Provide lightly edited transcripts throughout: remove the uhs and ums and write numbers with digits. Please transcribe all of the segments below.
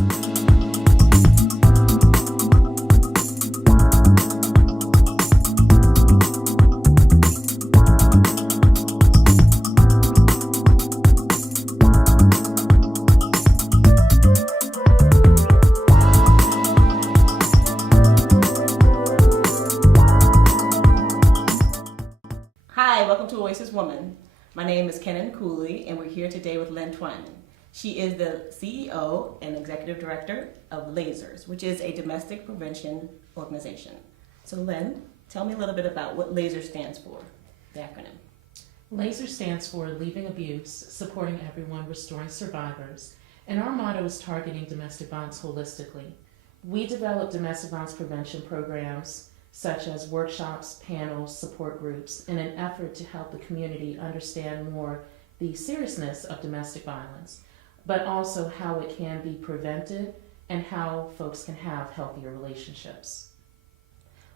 Hi, welcome to Oasis Woman. My name is Kenan Cooley, and we're here today with Lyn Twyman. She is the CEO and Executive Director of L.A.S.E.R.S, which is a domestic prevention organization. So Lyn, tell me a little bit about what L.A.S.E.R stands for, the acronym. L.A.S.E.R stands for Leaving Abuse, Supporting Everyone, Restoring Survivors, and our motto is targeting domestic violence holistically. We develop domestic violence prevention programs such as workshops, panels, support groups, in an effort to help the community understand more the seriousness of domestic violence, but also how it can be prevented and how folks can have healthier relationships.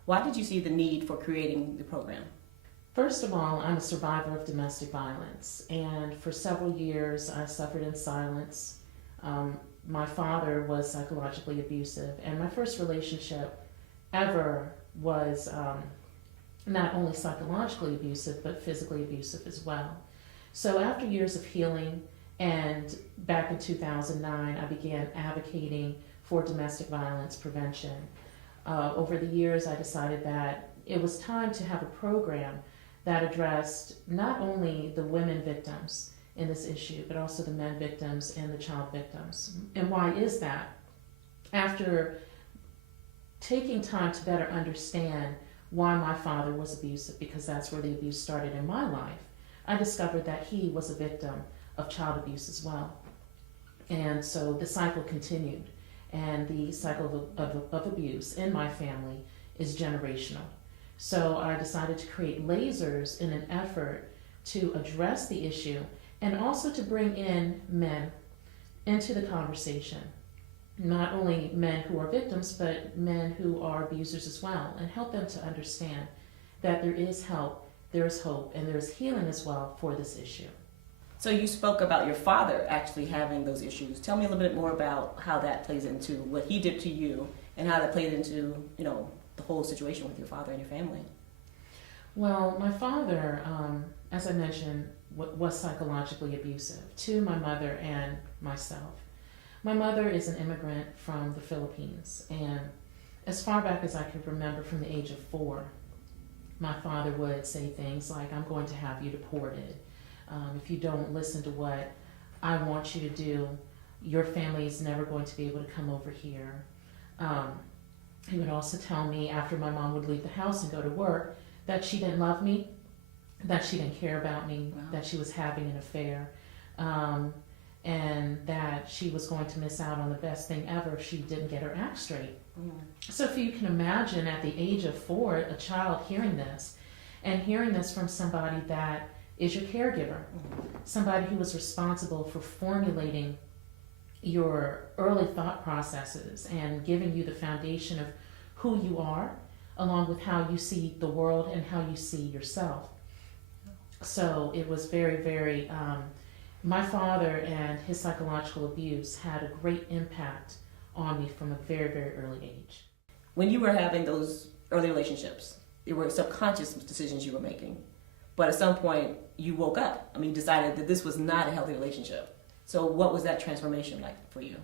Why did you see the need for creating the program? First of all, I'm a survivor of domestic violence, and for several years I suffered in silence. My father was psychologically abusive, and my first relationship ever was not only psychologically abusive, but physically abusive as well. So after years of healing, and back in 2009, I began advocating for domestic violence prevention. Over the years, I decided that it was time to have a program that addressed not only the women victims in this issue, but also the men victims and the child victims. And why is that? After taking time to better understand why my father was abusive, because that's where the abuse started in my life, I discovered that he was a victim of child abuse as well. And so the cycle continued, and the cycle of abuse in my family is generational. So I decided to create L.A.S.E.R.S in an effort to address the issue and also to bring in men into the conversation. Not only men who are victims, but men who are abusers as well, and help them to understand that there is help, there is hope, and there is healing as well for this issue. So you spoke about your father actually having those issues. Tell me a little bit more about how that plays into what he did to you and how that played into, the whole situation with your father and your family. Well, my father, as I mentioned, was psychologically abusive to my mother and myself. My mother is an immigrant from the Philippines, and as far back as I can remember, from the age of 4, my father would say things like, "I'm going to have you deported. If you don't listen to what I want you to do, your family is never going to be able to come over here." He would also tell me, after my mom would leave the house and go to work, that she didn't love me, that she didn't care about me, Wow. that she was having an affair. And that she was going to miss out on the best thing ever if she didn't get her act straight. So if you can imagine, at the age of 4, a child hearing this, and hearing this from somebody that is your caregiver, somebody who was responsible for formulating your early thought processes and giving you the foundation of who you are, along with how you see the world and how you see yourself. So it was very, very, my father and his psychological abuse had a great impact on me from a very, very early age. When you were having those early relationships, there were subconscious decisions you were making. But at some point, you woke up. You decided that this was not a healthy relationship. So what was that transformation like for you?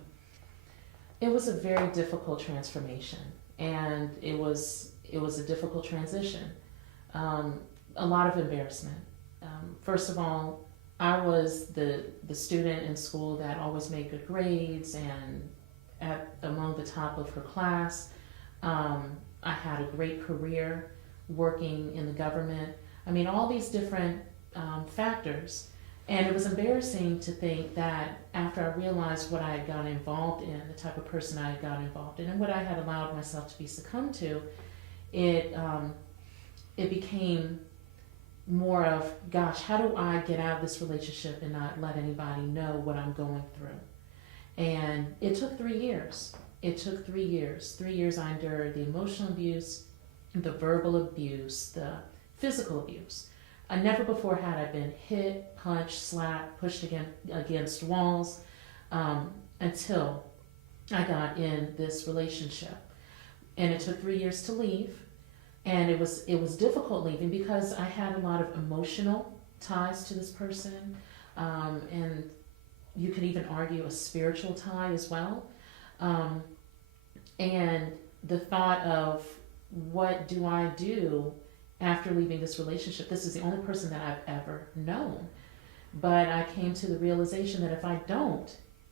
It was a very difficult transformation, and it was a difficult transition. A lot of embarrassment. First of all, I was the student in school that always made good grades and among the top of her class. I had a great career working in the government. All these different factors. And it was embarrassing to think that after I realized what I had gotten involved in, the type of person I had gotten involved in, and what I had allowed myself to be succumbed to, it became more of, gosh, how do I get out of this relationship and not let anybody know what I'm going through? And it took 3 years. It took 3 years. 3 years I endured the emotional abuse, the verbal abuse, the physical abuse. Never before had I been hit, punched, slapped, pushed against walls, until I got in this relationship. And it took 3 years to leave. And it was difficult leaving because I had a lot of emotional ties to this person. And you could even argue a spiritual tie as well. And the thought of, what do I do after leaving this relationship? This is the only person that I've ever known. But I came to the realization that if I don't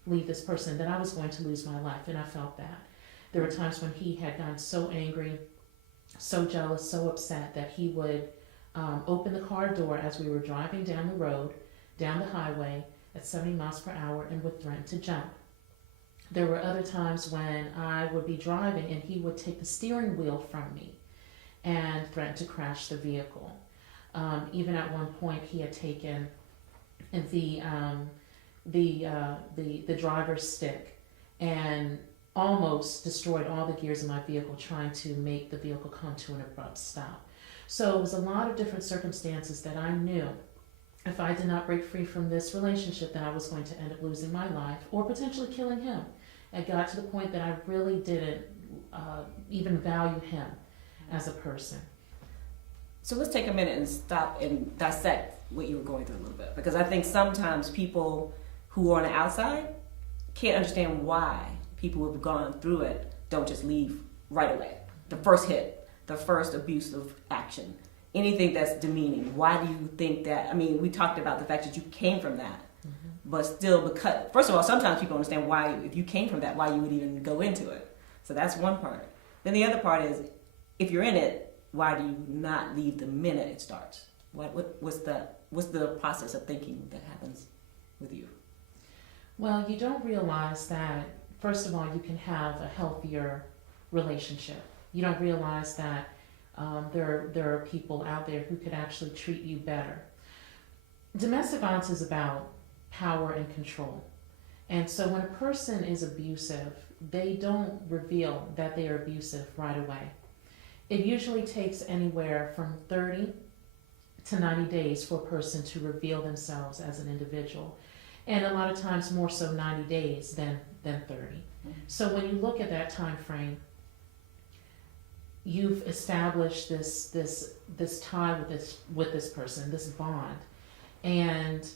leave this person, then I was going to lose my life, and I felt that. There were times when he had gotten so angry, so jealous, so upset that he would open the car door as we were driving down the road, down the highway at 70 miles per hour, and would threaten to jump. There were other times when I would be driving and he would take the steering wheel from me and threaten to crash the vehicle. Even at one point, he had taken the driver's stick and almost destroyed all the gears in my vehicle, trying to make the vehicle come to an abrupt stop. So it was a lot of different circumstances that I knew if I did not break free from this relationship, that I was going to end up losing my life or potentially killing him. It got to the point that I really didn't even value him as a person. So let's take a minute and stop and dissect what you were going through a little bit, because I think sometimes people who are on the outside can't understand why people who have gone through it don't just leave right away. The first hit, the first abusive action, anything that's demeaning. Why do you think that? I mean, we talked about the fact that you came from that, but still, because first of all, sometimes people understand why, if you came from that, why you would even go into it. So that's one part. Then the other part is, if you're in it, why do you not leave the minute it starts? What's the process of thinking that happens with you? Well, you don't realize that, first of all, you can have a healthier relationship. You don't realize that there are people out there who could actually treat you better. Domestic violence is about power and control. And so when a person is abusive, they don't reveal that they are abusive right away. It usually takes anywhere from 30 to 90 days for a person to reveal themselves as an individual. And a lot of times more so 90 days than 30. So when you look at that time frame, you've established this tie with this person, this bond. And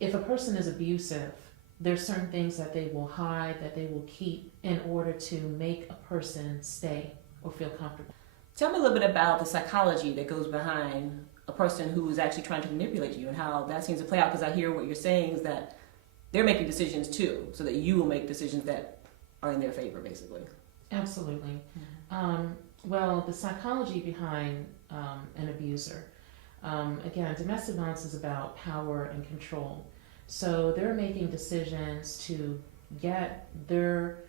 if a person is abusive, there's certain things that they will hide, that they will keep in order to make a person stay or feel comfortable. Tell me a little bit about the psychology that goes behind a person who is actually trying to manipulate you and how that seems to play out, because I hear what you're saying is that they're making decisions too, so that you will make decisions that are in their favor, basically. Absolutely. Well, the psychology behind an abuser, again, domestic violence is about power and control. So they're making decisions to get their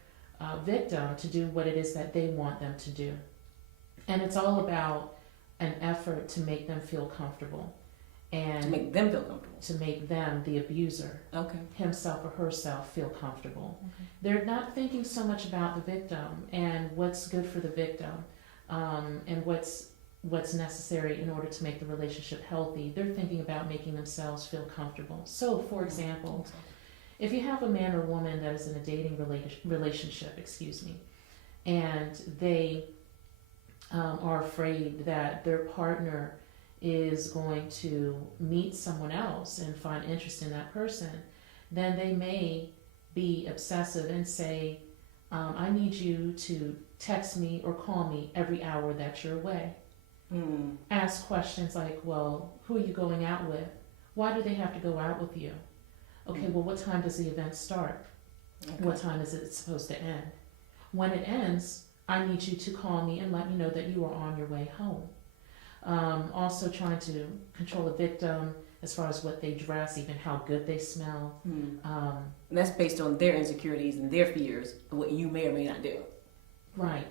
victim to do what it is that they want them to do. And it's all about an effort to make them feel comfortable. And to make them feel comfortable. To make them, the abuser, himself or herself, feel comfortable. They're not thinking so much about the victim and what's good for the victim, and what's necessary in order to make the relationship healthy. They're thinking about making themselves feel comfortable. So, for example, if you have a man or woman that is in a dating relationship, and they are afraid that their partner is going to meet someone else and find interest in that person, then they may be obsessive and say, I need you to text me or call me every hour that you're away. Ask questions like, well, who are you going out with? Why do they have to go out with you? Okay, well, what time does the event start? What time is it supposed to end? When it ends, I need you to call me and let me know that you are on your way home. Also trying to control the victim as far as what they dress, even how good they smell. And that's based on their insecurities and their fears, what you may or may not do. Right.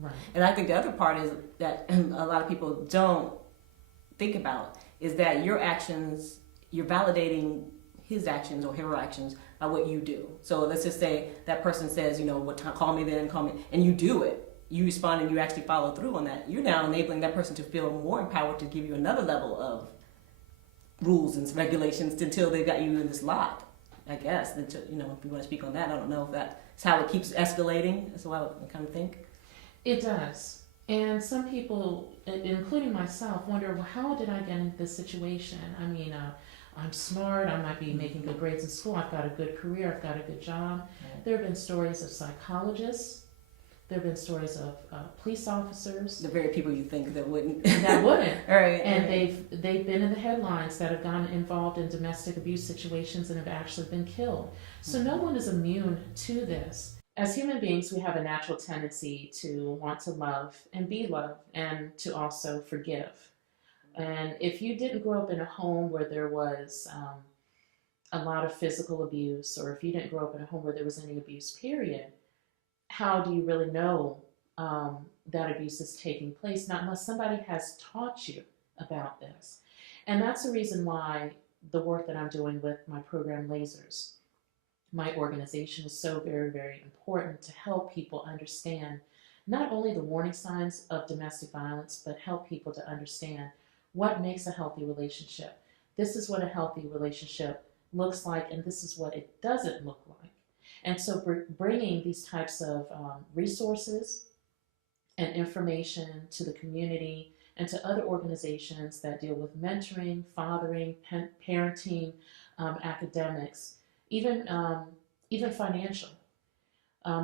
Right. And I think the other part is that a lot of people don't think about is that your actions, you're validating his actions or her actions by what you do. So let's just say that person says, what time, call me then, call me, and you do it. You respond and you actually follow through on that. You're now enabling that person to feel more empowered to give you another level of rules and regulations until they got you in this lock. I guess. Then if you want to speak on that, I don't know if that's how it keeps escalating. That's what I kind of think. It does. And some people, including myself, wonder, well, how did I get into this situation? I mean, I'm smart, I might be making good grades in school, I've got a good career, I've got a good job. Right. There have been stories of psychologists, there have been stories of police officers. The very people you think that wouldn't. That wouldn't. Right. And they've been in the headlines that have gotten involved in domestic abuse situations and have actually been killed. So no one is immune to this. As human beings, we have a natural tendency to want to love and be loved and to also forgive. And if you didn't grow up in a home where there was a lot of physical abuse, or if you didn't grow up in a home where there was any abuse, period, how do you really know that abuse is taking place? Not unless somebody has taught you about this. And that's the reason why the work that I'm doing with my program Lasers, my organization, is so very, very important to help people understand not only the warning signs of domestic violence, but help people to understand what makes a healthy relationship. This is what a healthy relationship looks like, and this is what it doesn't look like. And so bringing these types of resources and information to the community and to other organizations that deal with mentoring, fathering, parenting, academics, even financial,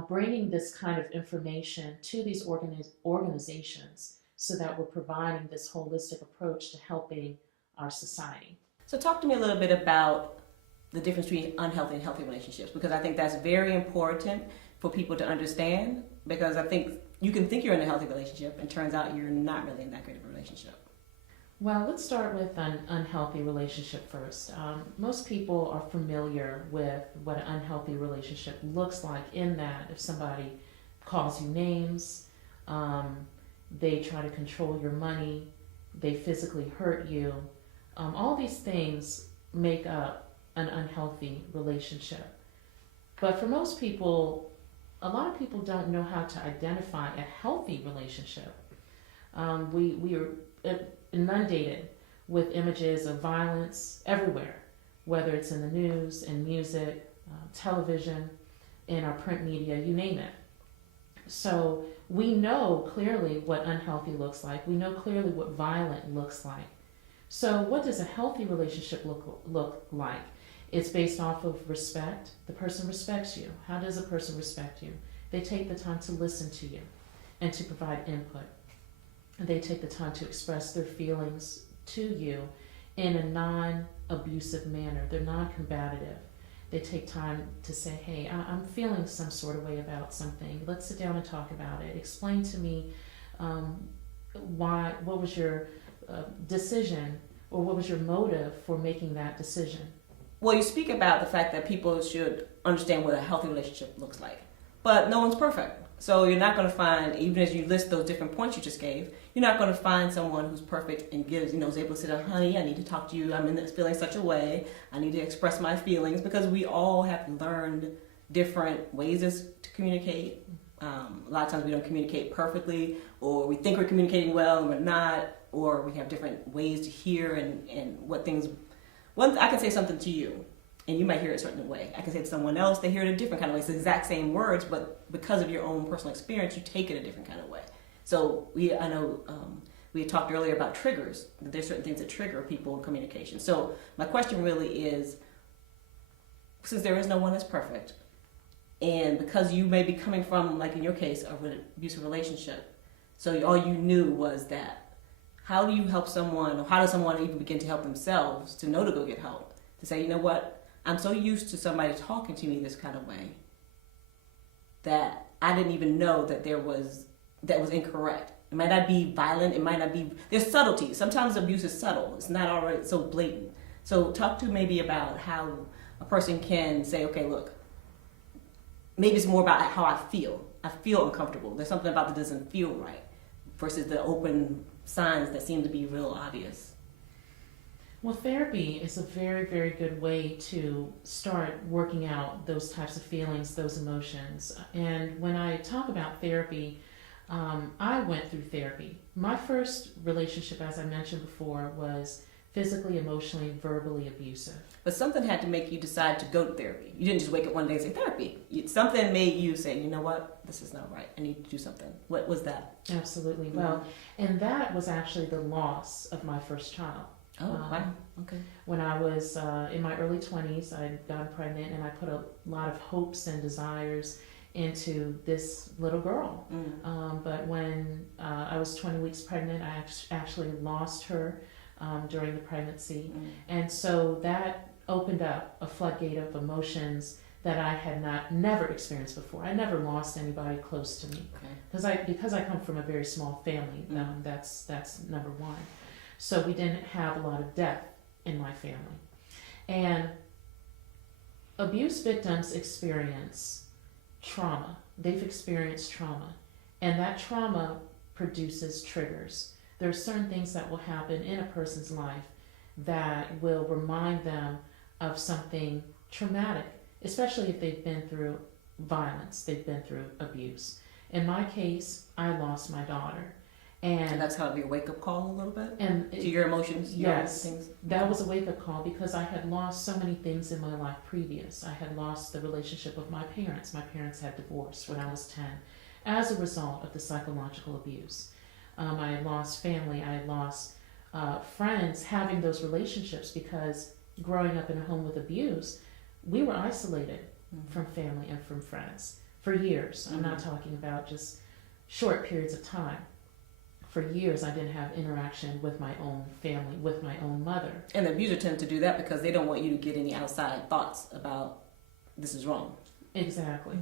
bringing this kind of information to these organizations so that we're providing this holistic approach to helping our society. So talk to me a little bit about the difference between unhealthy and healthy relationships, because I think that's very important for people to understand, because I think you can think you're in a healthy relationship and turns out you're not really in that great of a relationship. Well, let's start with an unhealthy relationship first. Most people are familiar with what an unhealthy relationship looks like, in that if somebody calls you names, they try to control your money, they physically hurt you, all these things make up an unhealthy relationship. But for most people, a lot of people don't know how to identify a healthy relationship. We are inundated with images of violence everywhere, whether it's in the news, in music, television, in our print media, you name it. So we know clearly what unhealthy looks like. We know clearly what violent looks like. So what does a healthy relationship look like? It's based off of respect. The person respects you. How does a person respect you? They take the time to listen to you and to provide input. They take the time to express their feelings to you in a non-abusive manner. They're non-combative. They take time to say, hey, I'm feeling some sort of way about something. Let's sit down and talk about it. Explain to me what was your decision, or what was your motive for making that decision? Well, you speak about the fact that people should understand what a healthy relationship looks like, but no one's perfect. So you're not going to find, even as you list those different points you just gave, you're not going to find someone who's perfect and gives, is able to say, honey, I need to talk to you. I'm in this feeling such a way. I need to express my feelings, because we all have learned different ways to communicate. A lot of times we don't communicate perfectly, or we think we're communicating well and we're not, or we have different ways to hear and what things. I can say something to you, and you might hear it a certain way. I can say it to someone else, they hear it a different kind of way. It's the exact same words, but because of your own personal experience, you take it a different kind of way. So I know we had talked earlier about triggers. There's certain things that trigger people in communication. So my question really is, since there is no one that's perfect, and because you may be coming from, like in your case, an abusive relationship, so all you knew was that, how do you help someone, or how does someone even begin to help themselves to know to go get help? To say, you know what, I'm so used to somebody talking to me this kind of way that I didn't even know that that was incorrect. It might not be violent, it might not be, there's subtleties. Sometimes abuse is subtle, it's not already so blatant. So talk to maybe about how a person can say, okay, look, maybe it's more about how I feel. I feel uncomfortable. There's something about that doesn't feel right, versus the open signs that seem to be real obvious. Well, therapy is a very, very good way to start working out those types of feelings, those emotions. And when I talk about therapy, I went through therapy. My first relationship, as I mentioned before, was physically, emotionally, verbally abusive. but something had to make you decide to go to therapy. You didn't just wake up one day and say therapy. Something made you say, you know what, this is not right. I need to do something. What was that? Absolutely. Well, and that was actually the loss of my first child. Oh, wow. Okay. When I was in my early 20s, I'd gotten pregnant, and I put a lot of hopes and desires into this little girl. But when I was 20 weeks pregnant, I actually lost her during the pregnancy. And so that opened up a floodgate of emotions that I had never experienced before. I never lost anybody close to me. Because I come from a very small family. That's number one. So we didn't have a lot of death in my family. And abuse victims experience trauma. They've experienced trauma. And that trauma produces triggers. There are certain things that will happen in a person's life that will remind them of something traumatic, especially if they've been through violence, they've been through abuse. In my case, I lost my daughter. And that's how it be a wake-up call a little bit? And to your emotions? Yes. That was a wake-up call because I had lost so many things in my life previous. I had lost the relationship with my parents. My parents had divorced when I was 10 as a result of the psychological abuse. I had lost family. I had lost friends having those relationships because growing up in a home with abuse, we were isolated from family and from friends for years. I'm not talking about just short periods of time. For years, I didn't have interaction with my own family, with my own mother. And the abuser tends to do that because they don't want you to get any outside thoughts about this is wrong. Exactly.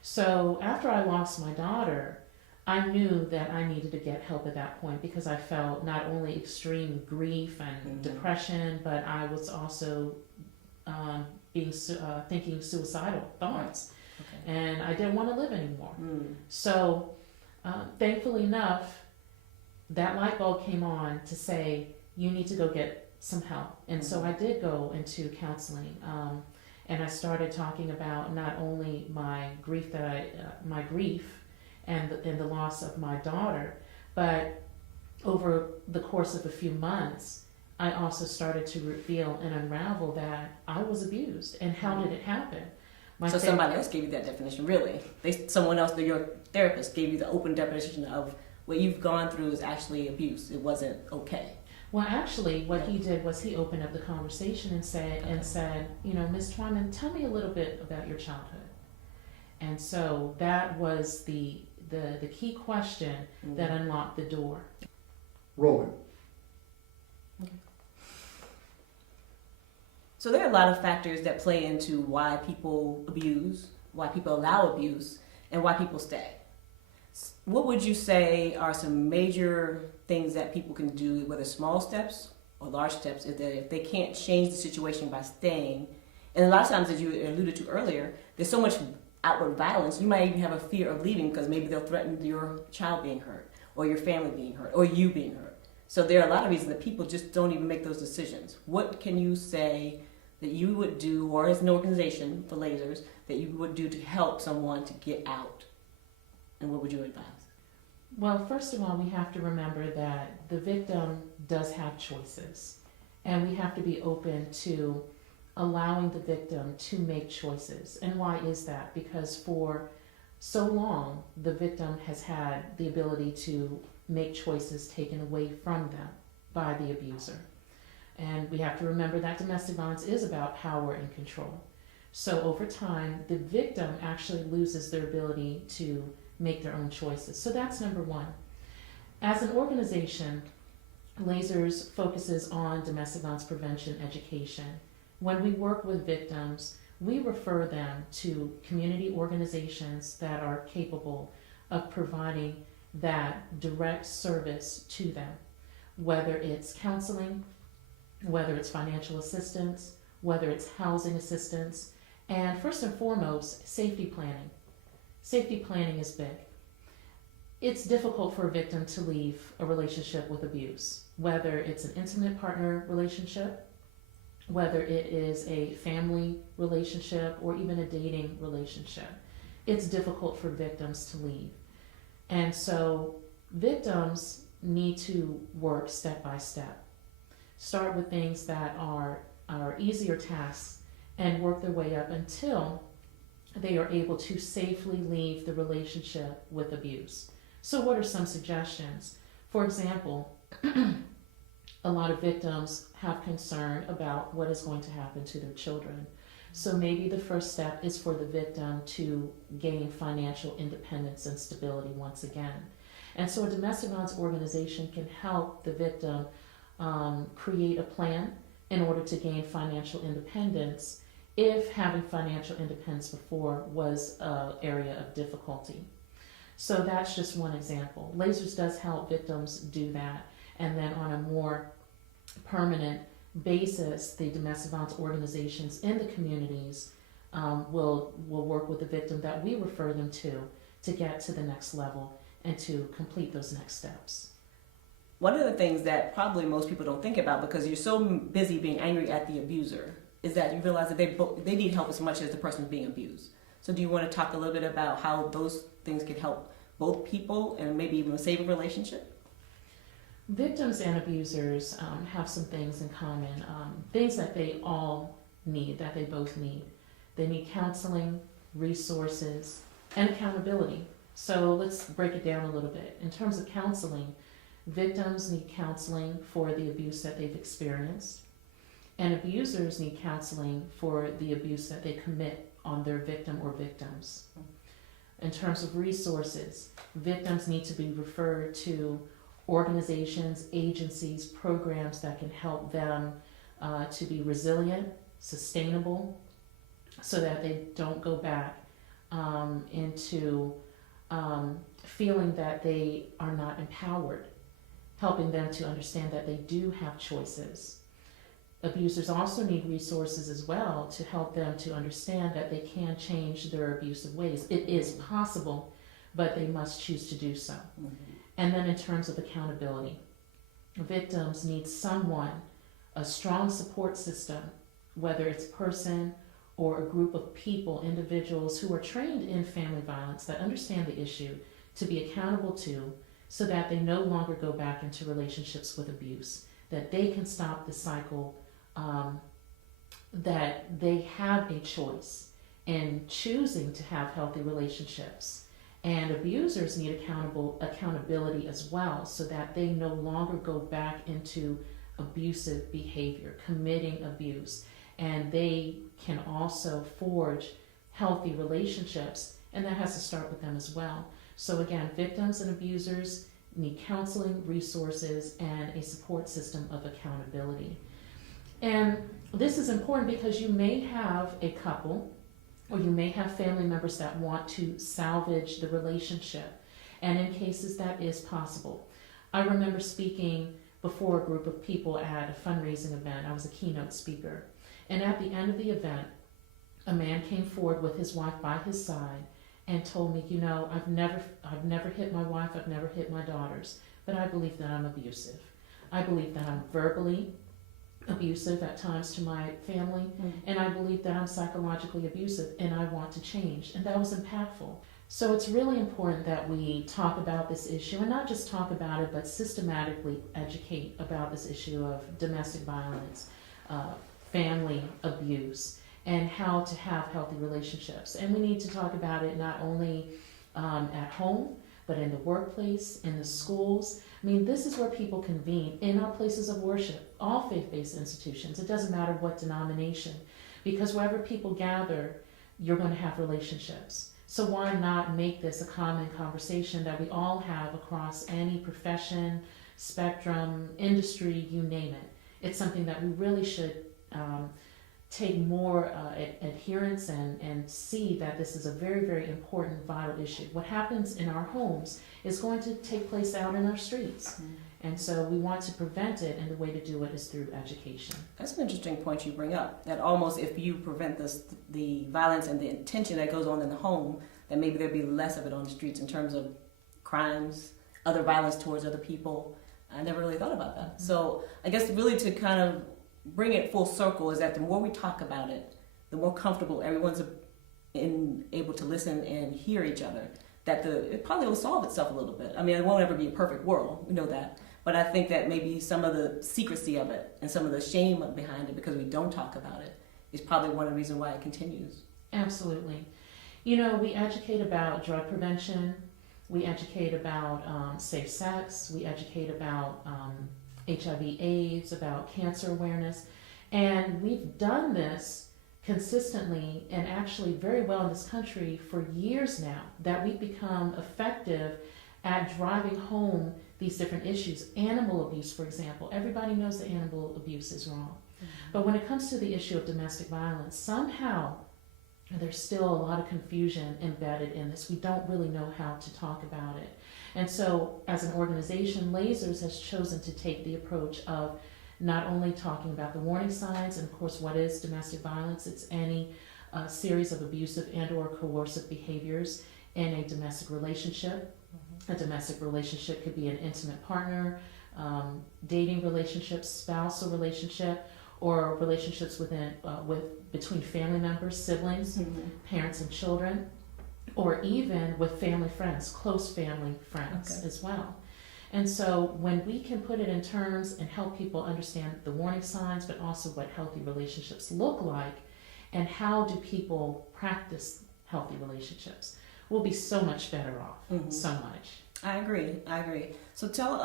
So after I lost my daughter, I knew that I needed to get help at that point because I felt not only extreme grief and depression, but I was also thinking suicidal thoughts. And I didn't want to live anymore. So thankfully enough, that light bulb came on to say, you need to go get some help. And so I did go into counseling. And I started talking about not only my grief and the loss of my daughter, but over the course of a few months, I also started to reveal and unravel that I was abused. And how did it happen? Somebody else gave you that definition, really? Someone else, your therapist, gave you the open definition of what you've gone through is actually abuse. It wasn't okay. Well, actually, what he did was he opened up the conversation and said, you know, Ms. Twyman, tell me a little bit about your childhood. And so that was the key question that unlocked the door. Rolling. So there are a lot of factors that play into why people abuse, why people allow abuse, and why people stay. What would you say are some major things that people can do, whether small steps or large steps, if they can't change the situation by staying? And a lot of times, as you alluded to earlier, there's so much outward violence, you might even have a fear of leaving because maybe they'll threaten your child being hurt, or your family being hurt, or you being hurt. So there are a lot of reasons that people just don't even make those decisions. What can you say that you would do, or as an organization for Lasers, that you would do to help someone to get out? And what would you advise? Well, first of all, we have to remember that the victim does have choices. And we have to be open to allowing the victim to make choices. And why is that? Because for so long, the victim has had the ability to make choices taken away from them by the abuser. And we have to remember that domestic violence is about power and control. So over time, the victim actually loses their ability to make their own choices. So that's number one. As an organization, Lasers focuses on domestic violence prevention education. When we work with victims, we refer them to community organizations that are capable of providing that direct service to them, whether it's counseling, whether it's financial assistance, whether it's housing assistance, and first and foremost, safety planning. Safety planning is big. It's difficult for a victim to leave a relationship with abuse, whether it's an intimate partner relationship, whether it is a family relationship, or even a dating relationship. It's difficult for victims to leave. And so victims need to work step by step. Start with things that are or easier tasks and work their way up until they are able to safely leave the relationship with abuse. So what are some suggestions? For example, a lot of victims have concern about what is going to happen to their children. So maybe the first step is for the victim to gain financial independence and stability once again. And so a domestic violence organization can help the victim create a plan in order to gain financial independence if having financial independence before was an area of difficulty. So that's just one example. L.A.S.E.R.S does help victims do that, and then on a more permanent basis, the domestic violence organizations in the communities will work with the victim that we refer them to get to the next level and to complete those next steps. One of the things that probably most people don't think about, because you're so busy being angry at the abuser, is that you realize that they need help as much as the person being abused. So do you want to talk a little bit about how those things can help both people and maybe even save a relationship? Victims and abusers have some things in common, things that they all need, that they both need. They need counseling, resources, and accountability. So let's break it down a little bit. In terms of counseling, victims need counseling for the abuse that they've experienced, and abusers need counseling for the abuse that they commit on their victim or victims. In terms of resources, victims need to be referred to organizations, agencies, programs that can help them to be resilient, sustainable, so that they don't go back into feeling that they are not empowered, helping them to understand that they do have choices. Abusers also need resources as well to help them to understand that they can change their abusive ways. It is possible, but they must choose to do so. Mm-hmm. And then in terms of accountability, victims need someone, a strong support system, whether it's a person or a group of people, individuals who are trained in family violence that understand the issue, to be accountable to, so that they no longer go back into relationships with abuse, that they can stop the cycle, that they have a choice in choosing to have healthy relationships. And abusers need accountability as well, so that they no longer go back into abusive behavior, committing abuse, and they can also forge healthy relationships, and that has to start with them as well. So again, victims and abusers need counseling, resources, and a support system of accountability. And this is important because you may have a couple, or you may have family members that want to salvage the relationship. And in cases that is possible. I remember speaking before a group of people at a fundraising event. I was a keynote speaker. And at the end of the event, a man came forward with his wife by his side and told me, I've never hit my wife, I've never hit my daughters, but I believe that I'm abusive. I believe that I'm verbally abusive at times to my family, and I believe that I'm psychologically abusive, and I want to change. And that was impactful. So it's really important that we talk about this issue, and not just talk about it, but systematically educate about this issue of domestic violence, family abuse, and how to have healthy relationships. And we need to talk about it not only at home, but in the workplace, in the schools. I mean, this is where people convene, in our places of worship, all faith-based institutions. It doesn't matter what denomination, because wherever people gather, you're going to have relationships. So why not make this a common conversation that we all have across any profession, spectrum, industry, you name it. It's something that we really should take more adherence and see that this is a very, very important, vital issue. What happens in our homes is going to take place out in our streets. And so we want to prevent it, and the way to do it is through education. That's an interesting point you bring up, that almost if you prevent the violence and the intention that goes on in the home, then maybe there'd be less of it on the streets in terms of crimes, other violence towards other people. I never really thought about that. So I guess really to kind of bring it full circle is that the more we talk about it, the more comfortable everyone's able to listen and hear each other, that it probably will solve itself a little bit. I mean, it won't ever be a perfect world, we know that, But I think that maybe some of the secrecy of it and some of the shame behind it, because we don't talk about it, is probably one of the reasons why it continues. Absolutely. We educate about drug prevention, we educate about safe sex, we educate about HIV/AIDS, about cancer awareness, and we've done this consistently and actually very well in this country for years now, that we've become effective at driving home these different issues. Animal abuse, for example, everybody knows that animal abuse is wrong. But when it comes to the issue of domestic violence, somehow there's still a lot of confusion embedded in this. We don't really know how to talk about it. And so as an organization, L.A.S.E.R.S has chosen to take the approach of not only talking about the warning signs, and of course what is domestic violence. It's any series of abusive and or coercive behaviors in a domestic relationship. A domestic relationship could be an intimate partner, dating relationship, spousal relationship, or relationships between family members, siblings, parents and children, or even with family friends, close family friends as well. And so when we can put it in terms and help people understand the warning signs, but also what healthy relationships look like, and how do people practice healthy relationships, we'll be so much better off, so much. I agree. So tell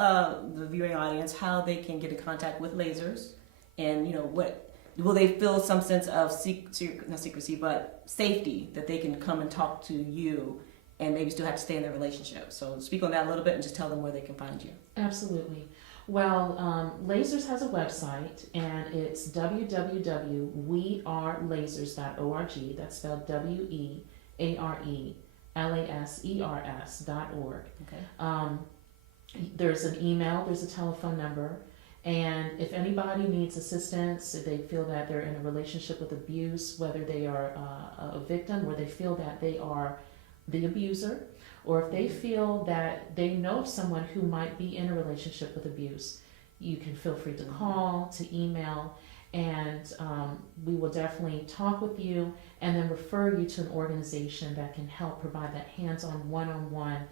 the viewing audience how they can get in contact with L.A.S.E.R.S, and what will they feel some sense of not secrecy, but safety, that they can come and talk to you and maybe still have to stay in their relationship. So speak on that a little bit and just tell them where they can find you. Absolutely. Well, L.A.S.E.R.S has a website, and it's www.wearelassers.org. That's spelled WEARELASERS.org. Okay. There's an email, there's a telephone number, and if anybody needs assistance, if they feel that they're in a relationship with abuse, whether they are a victim or they feel that they are the abuser, or if they feel that they know someone who might be in a relationship with abuse, you can feel free to call, to email, and we will definitely talk with you and then refer you to an organization that can help provide that hands-on, one-on-one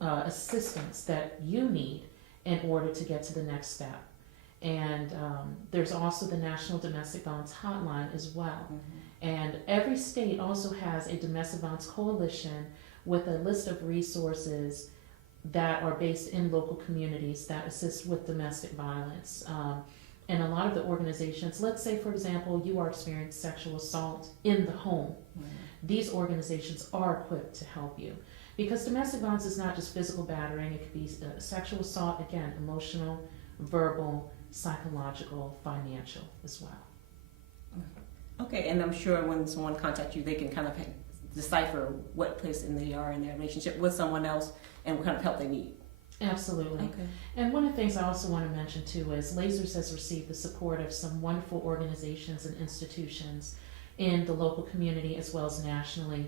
assistance that you need in order to get to the next step. And there's also the National Domestic Violence Hotline as well. And every state also has a domestic violence coalition with a list of resources that are based in local communities that assist with domestic violence. And a lot of the organizations, let's say for example, you are experiencing sexual assault in the home. These organizations are equipped to help you. Because domestic violence is not just physical battering, it could be sexual assault, again, emotional, verbal, psychological, financial as well. Okay, and I'm sure when someone contacts you, they can kind of decipher what place they are in their relationship with someone else and what kind of help they need. Absolutely. Okay. And one of the things I also want to mention too is L.A.S.E.R.S has received the support of some wonderful organizations and institutions in the local community as well as nationally,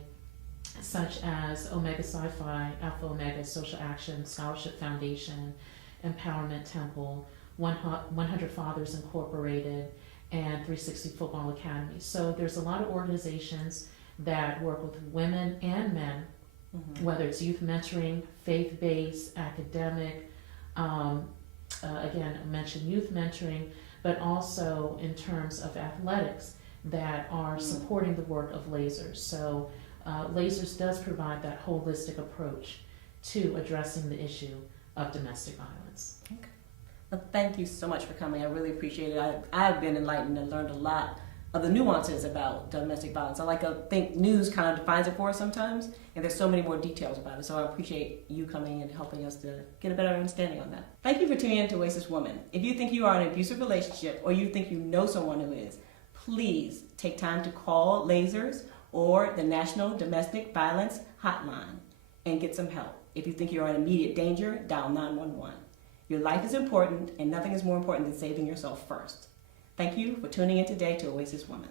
such as Omega Sci-Fi, Alpha Omega Social Action, Scholarship Foundation, Empowerment Temple, 100 Fathers Incorporated, and 360 Football Academy. So there's a lot of organizations that work with women and men, whether it's youth mentoring, faith-based, academic, again, I mentioned youth mentoring, but also in terms of athletics that are supporting the work of L.A.S.E.R.S. So L.A.S.E.R.S does provide that holistic approach to addressing the issue of domestic violence. Okay. Well, thank you so much for coming. I really appreciate it. I've been enlightened and learned a lot of the nuances about domestic violence. I think news kind of defines it for us sometimes, and there's so many more details about it. So I appreciate you coming and helping us to get a better understanding on that. Thank you for tuning in to Oasis Woman. If you think you are in an abusive relationship or you think you know someone who is, please take time to call L.A.S.E.R.S or the National Domestic Violence Hotline and get some help. If you think you're in immediate danger, dial 911. Your life is important, and nothing is more important than saving yourself first. Thank you for tuning in today to Oasis Woman.